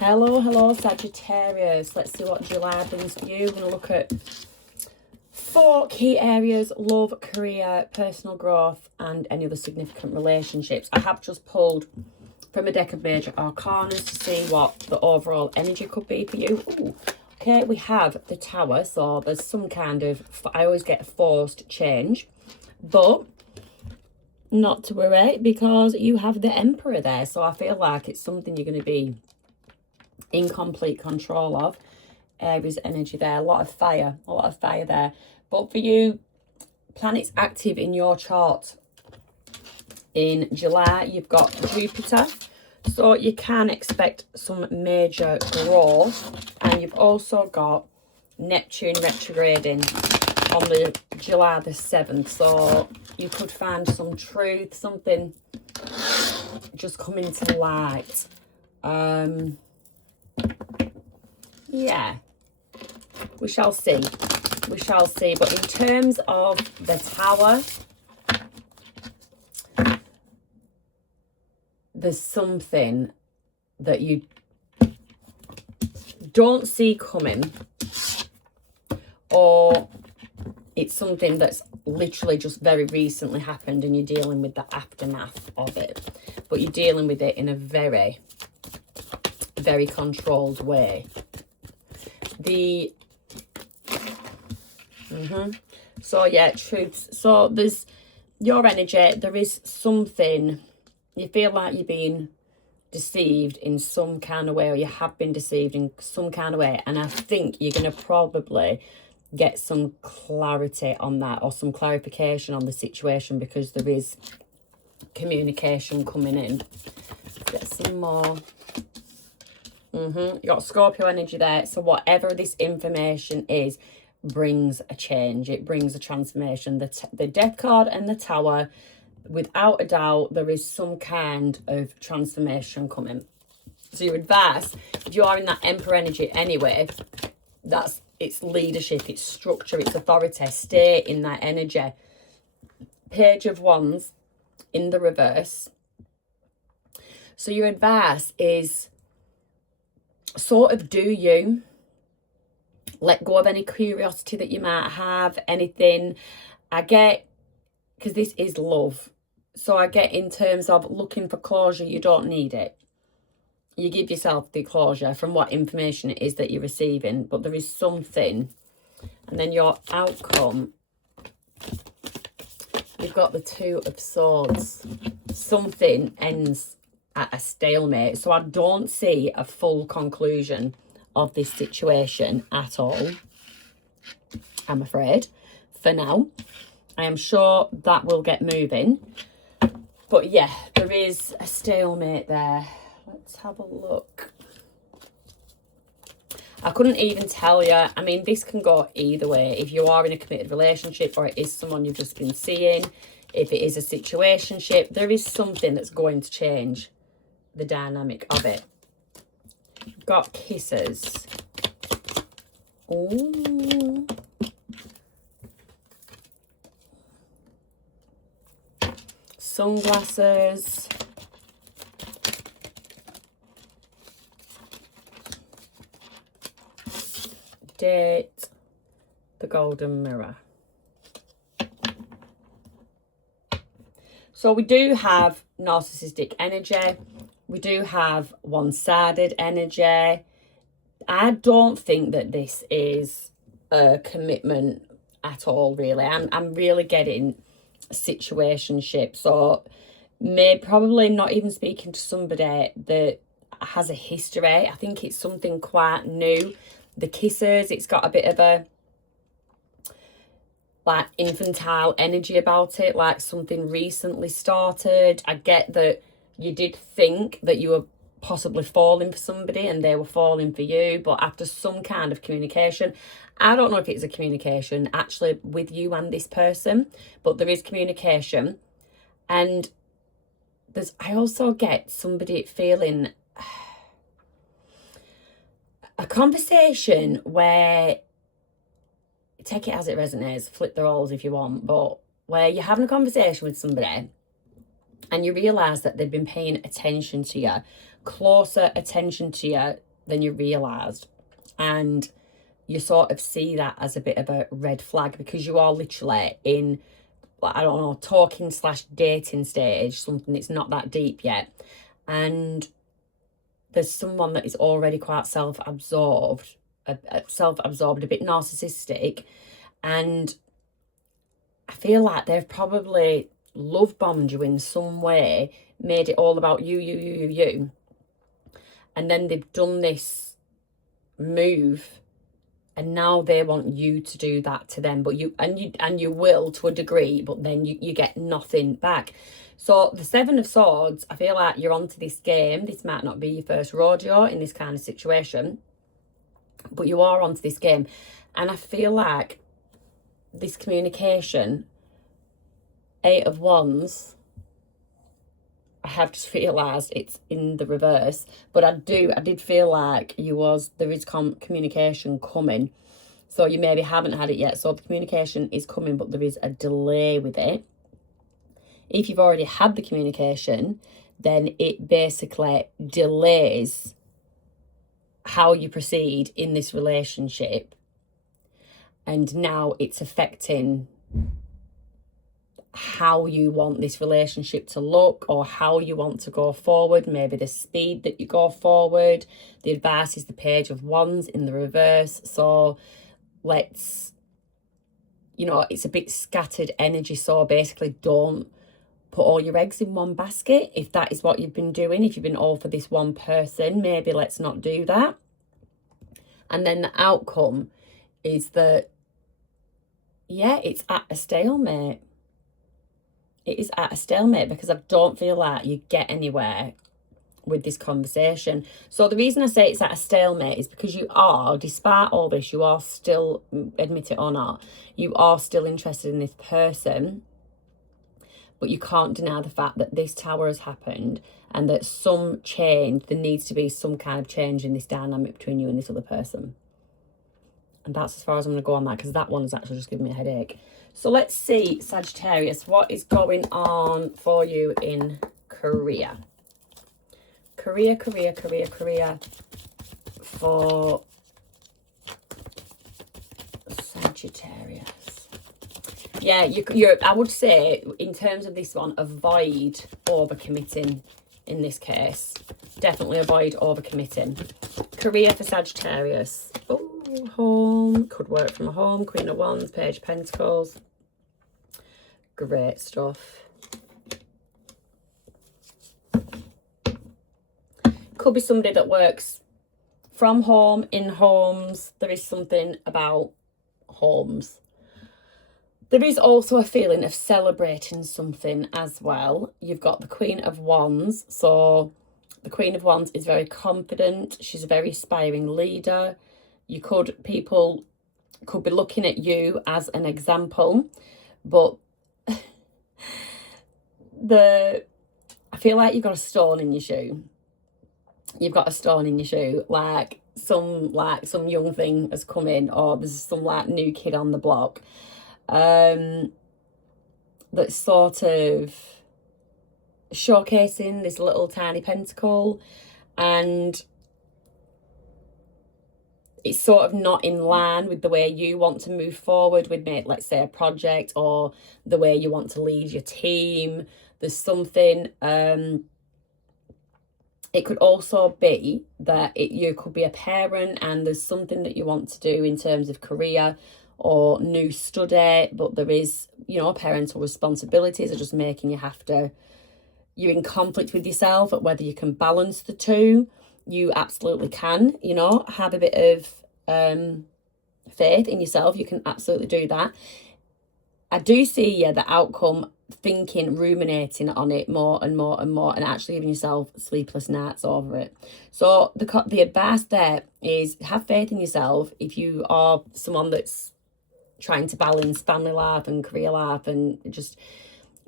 Hello, Sagittarius. Let's see what July brings for you. We're going to look at 4 key areas: love, career, personal growth, and any other significant relationships. I have just pulled from a deck of major arcanas to see what the overall energy could be for you. Ooh. Okay, we have the Tower, so there's some kind of, I always get forced change, but not to worry because you have the Emperor there. So I feel like it's something you're going to be in complete control of. Aries energy there, a lot of fire there. But for you, planets active in your chart in July, you've got Jupiter, so you can expect some major growth. And you've also got Neptune retrograding on the July the 7th, so you could find some truth, something just coming to light. Yeah, we shall see. But in terms of the Tower, there's something that you don't see coming, or it's something that's literally just very recently happened and you're dealing with the aftermath of it, but you're dealing with it in a very, very controlled way. So yeah, truths. So there's your energy. There is something, you feel like you're being deceived in some kind of way, or you have been deceived in some kind of way, and I think you're going to probably get some clarity on that, or some clarification on the situation, because there is communication coming in. Let's see more. You got Scorpio energy there, so whatever this information is brings a change, it brings a transformation. The Death card and the Tower, without a doubt, there is some kind of transformation coming. So your advice, if you are in that Emperor energy anyway, that's it's leadership, it's structure, it's authority. Stay in that energy. Page of Wands in the reverse. So your advice is sort of do you. Let go of any curiosity that you might have, anything. I get, because this is love, so I get in terms of looking for closure, you don't need it. You give yourself the closure from what information it is that you're receiving, but there is something. And then your outcome, you've got the Two of Swords. Something ends at a stalemate, so I don't see a full conclusion of this situation at all, I'm afraid, for now. I am sure that will get moving, but yeah, there is a stalemate there. Let's have a look. I couldn't even tell you. I mean, this can go either way. If you are in a committed relationship, or it is someone you've just been seeing, if it is a situationship, there is something that's going to change the dynamic of it. Got Kisses. Ooh. Sunglasses. Date. The Golden Mirror. So we do have narcissistic energy. We do have one-sided energy. I don't think that this is a commitment at all, really. I'm really getting situationship. So probably not even speaking to somebody that has a history. I think it's something quite new. The Kisses, it's got a bit of a like infantile energy about it, like something recently started. I get that you did think that you were possibly falling for somebody and they were falling for you, but after some kind of communication, I don't know if it's a communication actually with you and this person, but there is communication. And I also get somebody feeling a conversation where, take it as it resonates, flip the roles if you want, but where you're having a conversation with somebody and you realise that they've been paying attention to you, closer attention to you than you realised. And you sort of see that as a bit of a red flag, because you are literally in, I don't know, talking / dating stage, something that's not that deep yet. And there's someone that is already quite self-absorbed, a bit narcissistic. And I feel like they've probably love bombed you in some way, made it all about you. And then they've done this move, and now they want you to do that to them. But you will to a degree, but then you get nothing back. So the Seven of Swords, I feel like you're onto this game. This might not be your first rodeo in this kind of situation, but you are onto this game. And I feel like this communication, Eight of Wands, I have just realised it's in the reverse, but I did feel like there is communication coming. So you maybe haven't had it yet. So the communication is coming, but there is a delay with it. If you've already had the communication, then it basically delays how you proceed in this relationship. And now it's affecting how you want this relationship to look, or how you want to go forward, maybe the speed that you go forward. The advice is the Page of Wands in the reverse. So it's a bit scattered energy. So basically, don't put all your eggs in one basket. If that is what you've been doing, if you've been all for this one person, maybe let's not do that. And then the outcome is that, yeah, it's at a stalemate. It is at a stalemate, because I don't feel like you get anywhere with this conversation. So the reason I say it's at a stalemate is because you are, despite all this, you are still, admit it or not, you are still interested in this person. But you can't deny the fact that this Tower has happened, and that there needs to be some kind of change in this dynamic between you and this other person. And that's as far as I'm going to go on that, because that one has actually just given me a headache. So let's see, Sagittarius, what is going on for you in career? Career for Sagittarius. Yeah, I would say, in terms of this one, avoid overcommitting in this case. Definitely avoid overcommitting. Career for Sagittarius. Oh, home. Could work from a home. Queen of Wands, Page of Pentacles. Great stuff. Could be somebody that works from home, in homes. There is something about homes. There is also a feeling of celebrating something as well. You've got the Queen of Wands. So the Queen of Wands is very confident. She's a very aspiring leader. People could be looking at you as an example. But I feel like you've got a stone in your shoe. You've got a stone in your shoe. Like some young thing has come in, or there's some new kid on the block. That's sort of showcasing this little tiny pentacle, and it's sort of not in line with the way you want to move forward with, let's say, a project, or the way you want to lead your team. There's something, it could also be that you could be a parent, and there's something that you want to do in terms of career or new study, but there is, parental responsibilities are just making you're in conflict with yourself at whether you can balance the two. You absolutely can, have a bit of faith in yourself. You can absolutely do that. I do see the outcome, thinking, ruminating on it more and more and more, and actually giving yourself sleepless nights over it. So the advice there is, have faith in yourself. If you are someone that's trying to balance family life and career life, and just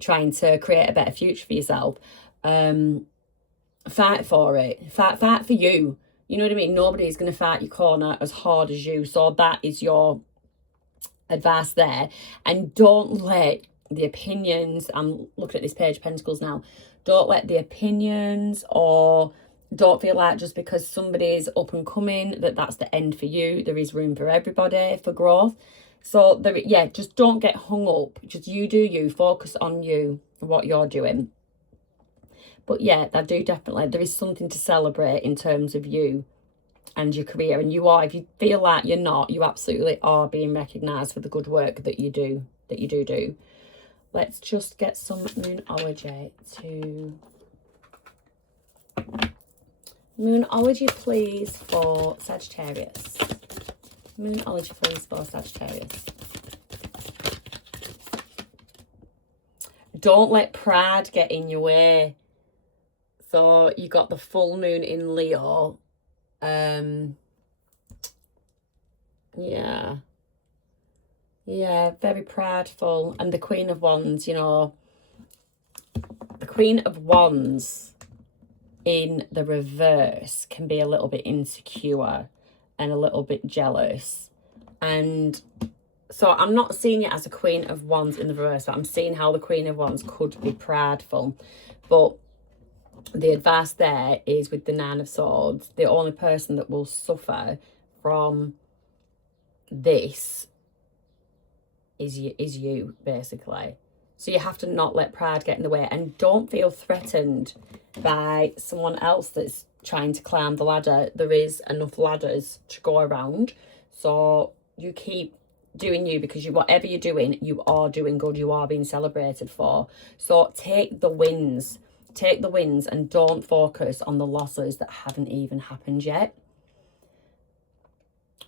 trying to create a better future for yourself, fight for it. Fight for you. You know what I mean? Nobody's going to fight your corner as hard as you. So that is your advice there. And don't let the opinions, I'm looking at this Page of Pentacles now, don't let the opinions or don't feel like just because somebody is up and coming that that's the end for you. There is room for everybody for growth. So there, yeah, just don't get hung up. Just you do you. Focus on you, what you're doing. But yeah, I do definitely, there is something to celebrate in terms of you and your career. And you are, if you feel like you're not, you absolutely are being recognised for the good work that you do, do. Let's just get some Moonology to... Moonology, please, for Sagittarius. Moonology, please, for Sagittarius. Don't let pride get in your way. So you got the full moon in Leo. Yeah, very prideful. And the Queen of Wands, you know, the Queen of Wands in the reverse can be a little bit insecure and a little bit jealous. And so I'm not seeing it as a Queen of Wands in the reverse, but I'm seeing how the Queen of Wands could be prideful. But the advice there is with the Nine of Swords, the only person that will suffer from this is you, basically. So you have to not let pride get in the way, and don't feel threatened by someone else that's trying to climb the ladder. There is enough ladders to go around. So you keep doing you, because you, whatever you're doing, you are doing good. You are being celebrated for. So take the wins. Take the wins and don't focus on the losses that haven't even happened yet.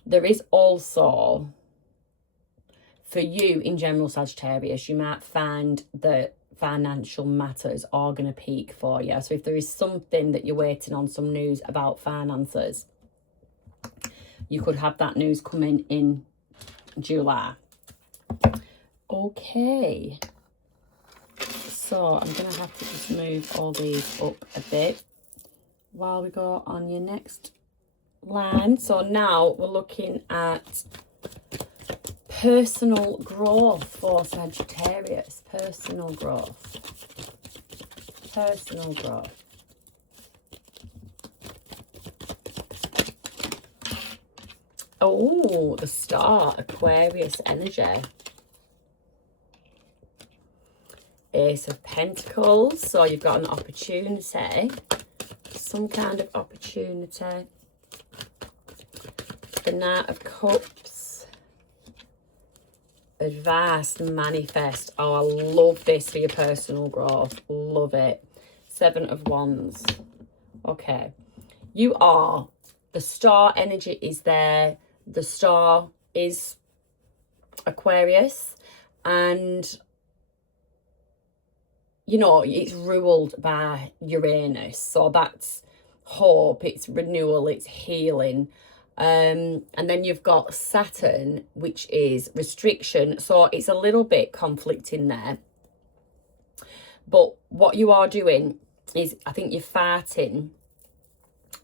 There is also, for you in general, Sagittarius, you might find that financial matters are going to peak for you. So if there is something that you're waiting on, some news about finances, you could have that news coming in July. Okay. So I'm going to have to just move all these up a bit while we go on your next line. So now we're looking at personal growth for Sagittarius. Personal growth. Personal growth. Oh, the Star, Aquarius energy. Ace of Pentacles. So you've got an opportunity. Some kind of opportunity. The Knight of Cups. Advice, manifest. Oh, I love this for your personal growth. Love it. Seven of Wands. Okay. You are. The Star energy is there. The Star is Aquarius. And, you know, it's ruled by Uranus. So that's hope. It's renewal. It's healing. And then you've got Saturn, which is restriction. So it's a little bit conflicting there. But what you are doing is, I think you're fighting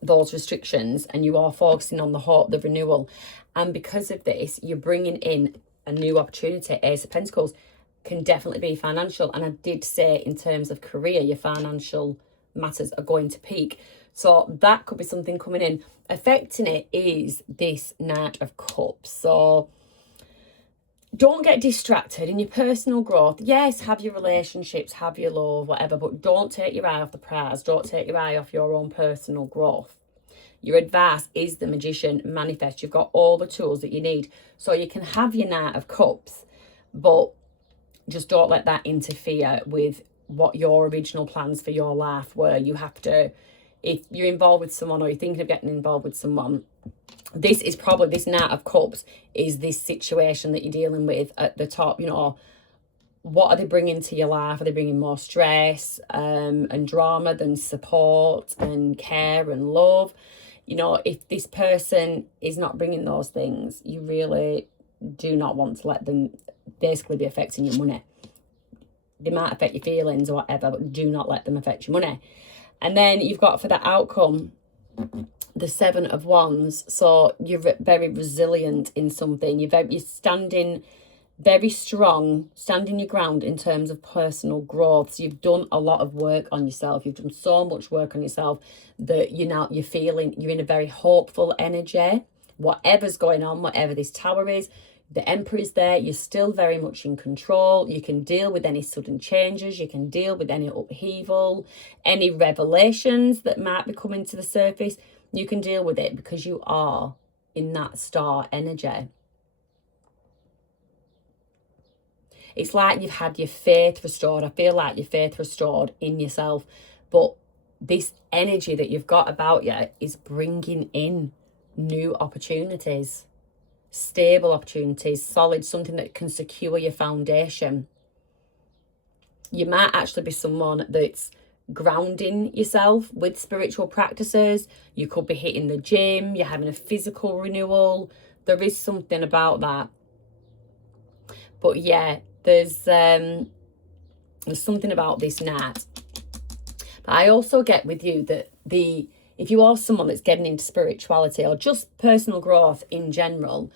those restrictions and you are focusing on the hope, the renewal. And because of this, you're bringing in a new opportunity. Ace of Pentacles can definitely be financial. And I did say in terms of career, your financial matters are going to peak. So that could be something coming in. Affecting it is this Knight of Cups. So don't get distracted in your personal growth. Yes, have your relationships, have your love, whatever, but don't take your eye off the prize. Don't take your eye off your own personal growth. Your advice is the Magician, manifest. You've got all the tools that you need. So you can have your Knight of Cups, but just don't let that interfere with what your original plans for your life were. You have to, if you're involved with someone or you're thinking of getting involved with someone, this is probably, this Knight of Cups is this situation that you're dealing with at the top. You know, what are they bringing to your life? Are they bringing more stress and drama than support and care and love? You know, if this person is not bringing those things, you really do not want to let them basically be affecting your money. They might affect your feelings or whatever, but do not let them affect your money. And then you've got for the outcome, the Seven of Wands. So you're very resilient in something. You're standing very strong, standing your ground in terms of personal growth. So you've done a lot of work on yourself. You've done so much work on yourself that you're feeling, you're in a very hopeful energy. Whatever's going on, whatever this tower is, the Emperor is there. You're still very much in control. You can deal with any sudden changes. You can deal with any upheaval, any revelations that might be coming to the surface. You can deal with it because you are in that star energy. It's like you've had your faith restored. I feel like your faith restored in yourself. But this energy that you've got about you is bringing in new opportunities, stable opportunities, solid, something that can secure your foundation. You might actually be someone that's grounding yourself with spiritual practices. You could be hitting the gym. You're having a physical renewal. There is something about that. But yeah, there's something about this nat. But I also get with you that if you are someone that's getting into spirituality or just personal growth in general,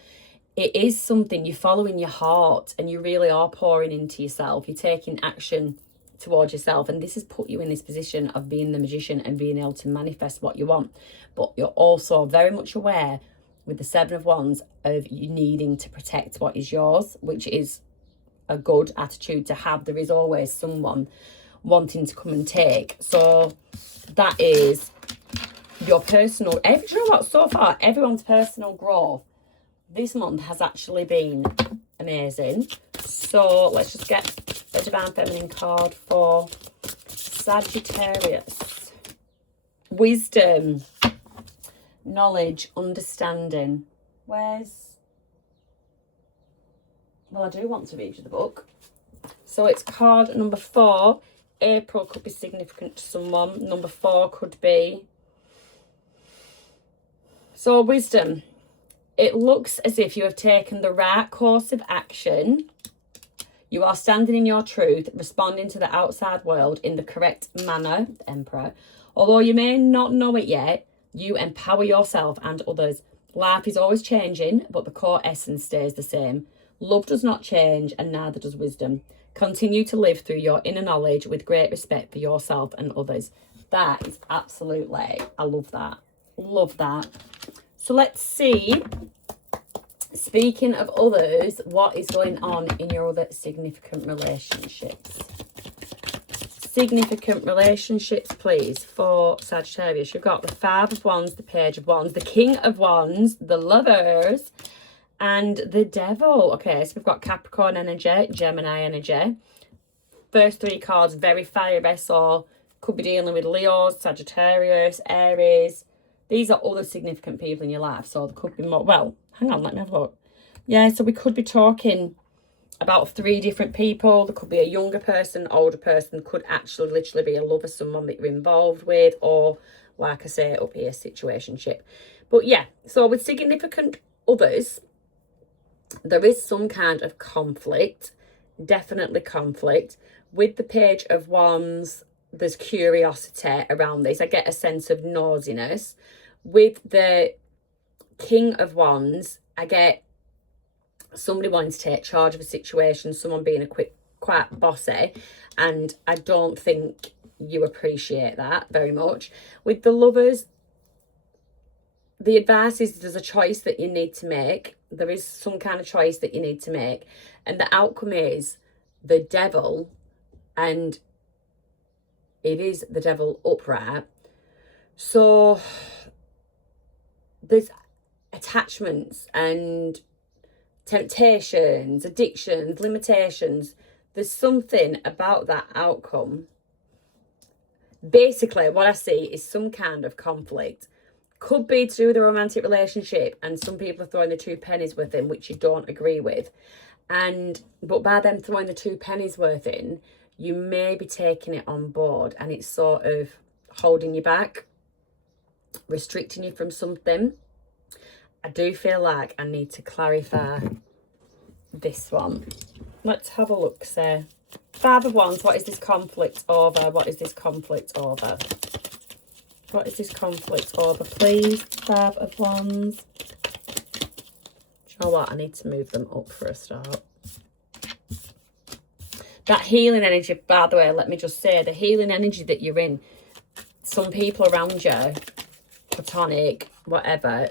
it is something you're following your heart and you really are pouring into yourself. You're taking action towards yourself, and this has put you in this position of being the magician and being able to manifest what you want. But you're also very much aware with the Seven of Wands of you needing to protect what is yours, which is a good attitude to have. There is always someone wanting to come and take. So that is your personal, do you know what, so far everyone's personal growth this month has actually been amazing. So let's just get a Divine Feminine card for Sagittarius. Wisdom, knowledge, understanding. Well, I do want to read you the book. So it's card number 4. April could be significant to someone. Number 4 could be... So wisdom. It looks as if you have taken the right course of action. You are standing in your truth, responding to the outside world in the correct manner, the Emperor. Although you may not know it yet, you empower yourself and others. Life is always changing, but the core essence stays the same. Love does not change, and neither does wisdom. Continue to live through your inner knowledge with great respect for yourself and others. That is absolutely, I love that. Love that. So let's see, speaking of others, what is going on in your other significant relationships. Significant relationships, please, for Sagittarius. You've got the Five of Wands, the Page of Wands, the King of Wands, the Lovers, and the Devil. Okay, so we've got Capricorn energy, Gemini energy. First 3 cards, very fiery, so could be dealing with Leos, Sagittarius, Aries. These are other significant people in your life, so there could be more. Well, hang on, let me have a look. Yeah, so we could be talking about 3 different people. There could be a younger person, older person, could actually literally be a lover, someone that you're involved with, or, like I say, up here, situationship. But yeah, so with significant others, there is some kind of conflict, definitely conflict. With the Page of Wands, there's curiosity around this. I get a sense of nauseousness. With the King of Wands, I get somebody wanting to take charge of a situation, someone being quite bossy, and I don't think you appreciate that very much. With the Lovers, the advice is there's a choice that you need to make. There is some kind of choice that you need to make, and the outcome is the Devil, and it is the Devil upright. So there's attachments and temptations, addictions, limitations. There's something about that outcome. Basically, what I see is some kind of conflict. Could be to do with a romantic relationship, and some people are throwing the 2 pennies worth in, which you don't agree with. But by them throwing the 2 pennies worth in, you may be taking it on board, and it's sort of holding you back, restricting you from something. I do feel like I need to clarify this one. Let's have a look, say. 5 of Wands, what is this conflict over? What is this conflict over? What is this conflict over, please? 5 of Wands. Do you know what? I need to move them up for a start. That healing energy, by the way, let me just say, the healing energy that you're in, some people around you, platonic, whatever,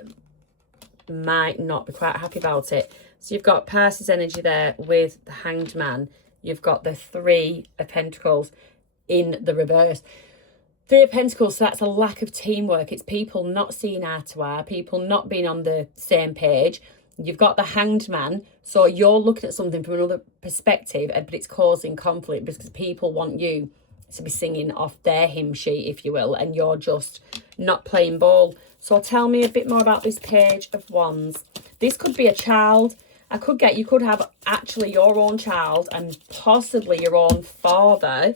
might not be quite happy about it. So you've got Pisces energy there with the Hanged Man. You've got the Three of Pentacles in the reverse. Three of Pentacles, so that's a lack of teamwork. It's people not seeing eye to eye, people not being on the same page. You've got the Hanged Man, so you're looking at something from another perspective, but it's causing conflict because people want you to be singing off their hymn sheet, if you will, and you're just not playing ball. So tell me a bit more about this Page of Wands. This could be a child. You could have actually your own child and possibly your own father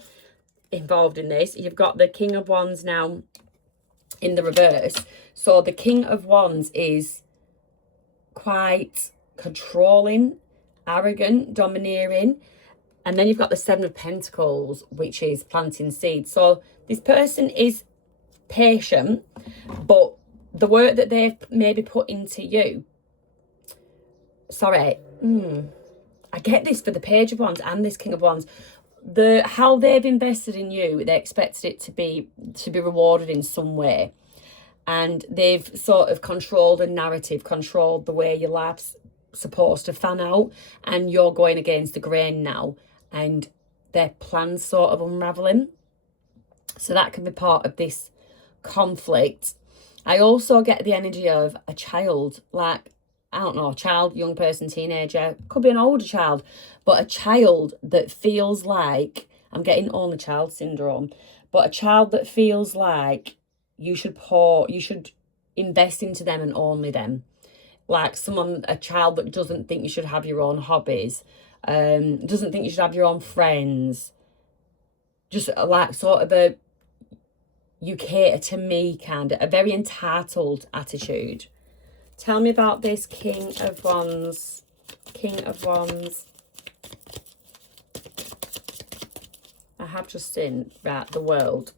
involved in this. You've got the King of Wands now in the reverse. So the King of Wands is quite controlling, arrogant, domineering. And then you've got the Seven of Pentacles, which is planting seeds. So this person is patient, but the work that they've maybe put into you, I get this for the Page of Wands and this King of Wands. How they've invested in you, they expected it to be rewarded in some way. And they've sort of controlled a narrative, controlled the way your life's supposed to fan out, and you're going against the grain now, and their plans sort of unraveling. So that can be part of this conflict. I also get the energy of a child, like, I don't know, child, young person, teenager, could be an older child, but a child that feels like, I'm getting only child syndrome, but a child that feels like you should invest into them and only them. Like a child that doesn't think you should have your own hobbies, doesn't think you should have your own friends, just like sort of you cater to me kind of, a very entitled attitude. Tell me about this King of Wands. King of Wands. I have just seen, right, the World.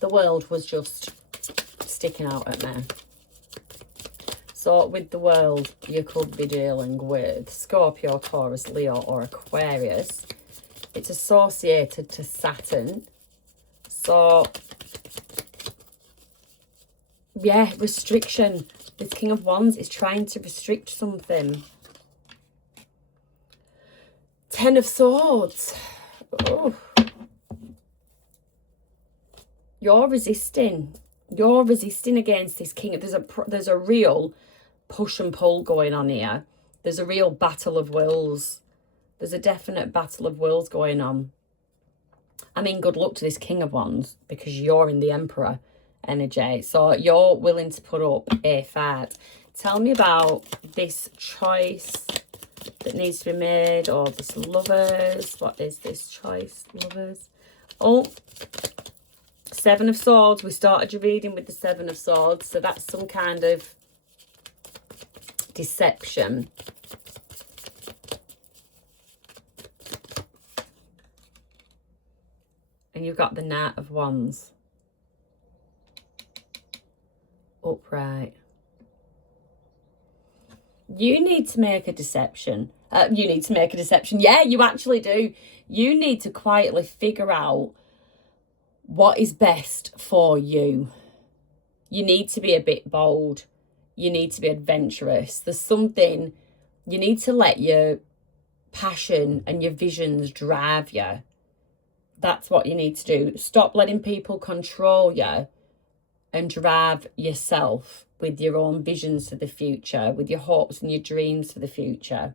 The World was just sticking out at me. So with the World, you could be dealing with Scorpio, Taurus, Leo, or Aquarius. It's associated to Saturn. So, yeah, restriction. This King of Wands is trying to restrict something. Ten of Swords. Oh. You're resisting. You're resisting against this king. There's a real push and pull going on here. There's a real battle of wills. There's a definite battle of wills going on. I mean, good luck to this King of Wands, because you're in the Emperor energy. So you're willing to put up a fight. Tell me about this choice that needs to be made, or this Lovers. What is this choice? Lovers. Oh, Seven of Swords. We started your reading with the Seven of Swords. So that's some kind of deception. And you've got the Knight of Wands. Upright. You need to make a deception. Yeah, you actually do. You need to quietly figure out what is best for you. You need to be a bit bold. You need to be adventurous. There's something, you need to let your passion and your visions drive you. That's what you need to do. Stop letting people control you and drive yourself with your own visions for the future, with your hopes and your dreams for the future.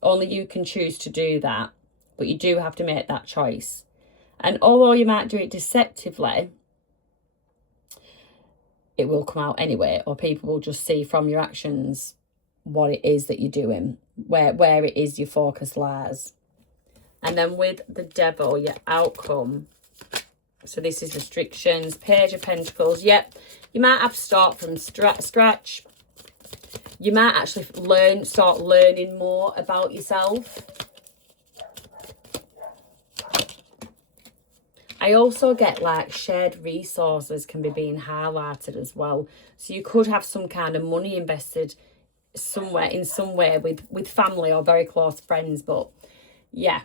Only you can choose to do that, but you do have to make that choice. And although you might do it deceptively, it will come out anyway, or people will just see from your actions what it is that you're doing, where it is your focus lies. And then with the Devil, your outcome. So this is restrictions, Page of Pentacles. Yep, you might have to start from scratch. You might actually start learning more about yourself. I also get like shared resources can be being highlighted as well. So you could have some kind of money invested somewhere in some way with family or very close friends, but yeah,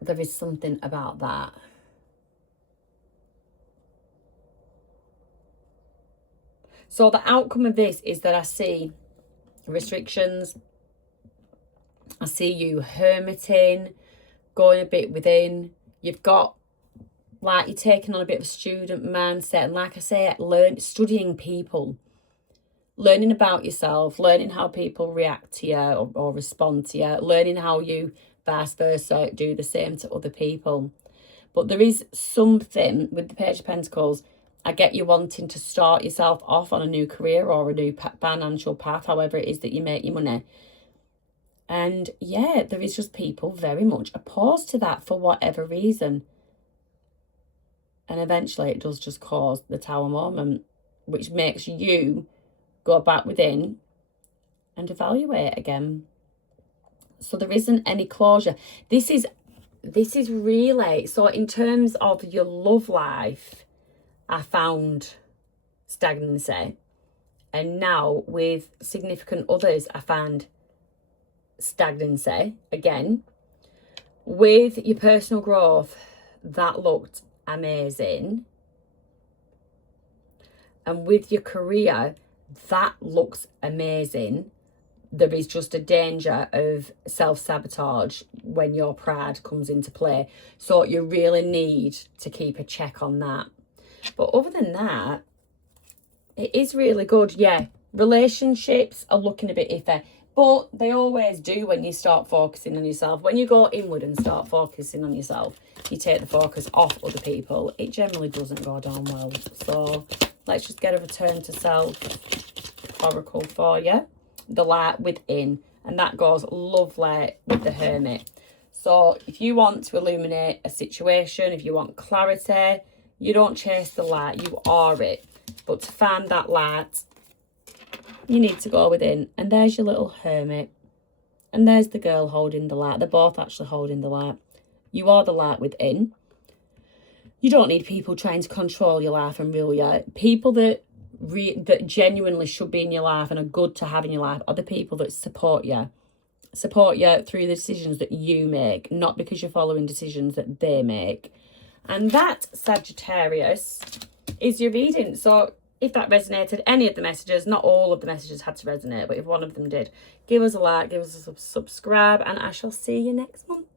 there is something about that. So the outcome of this is that I see restrictions. I see you hermiting, going a bit within. You've got, like, you're taking on a bit of a student mindset. And like I say, studying people. Learning about yourself. Learning how people react to you or respond to you. Learning how you, vice versa, do the same to other people. But there is something with the Page of Pentacles. I get you wanting to start yourself off on a new career or a new financial path, however it is that you make your money. And yeah, there is just people very much opposed to that for whatever reason. And eventually it does just cause the Tower moment, which makes you go back within and evaluate again. So there isn't any closure. This is really, so in terms of your love life, I found stagnancy. And now with significant others, I found stagnancy again. With your personal growth, that looked amazing. And with your career, that looks amazing. There is just a danger of self-sabotage when your pride comes into play. So you really need to keep a check on that. But other than that, it is really good. Yeah, relationships are looking a bit iffy. But they always do when you start focusing on yourself. When you go inward and start focusing on yourself, you take the focus off other people. It generally doesn't go down well. So let's just get a return to self oracle for you. The light within. And that goes lovely with the Hermit. So if you want to illuminate a situation, if you want clarity, you don't chase the light, you are it. But to find that light, you need to go within. And there's your little Hermit. And there's the girl holding the light. They're both actually holding the light. You are the light within. You don't need people trying to control your life and rule you. People that genuinely should be in your life and are good to have in your life are the people that support you. Support you through the decisions that you make, not because you're following decisions that they make. And that, Sagittarius, is your reading. So if that resonated, any of the messages, not all of the messages had to resonate, but if one of them did, give us a like, give us a subscribe, and I shall see you next month.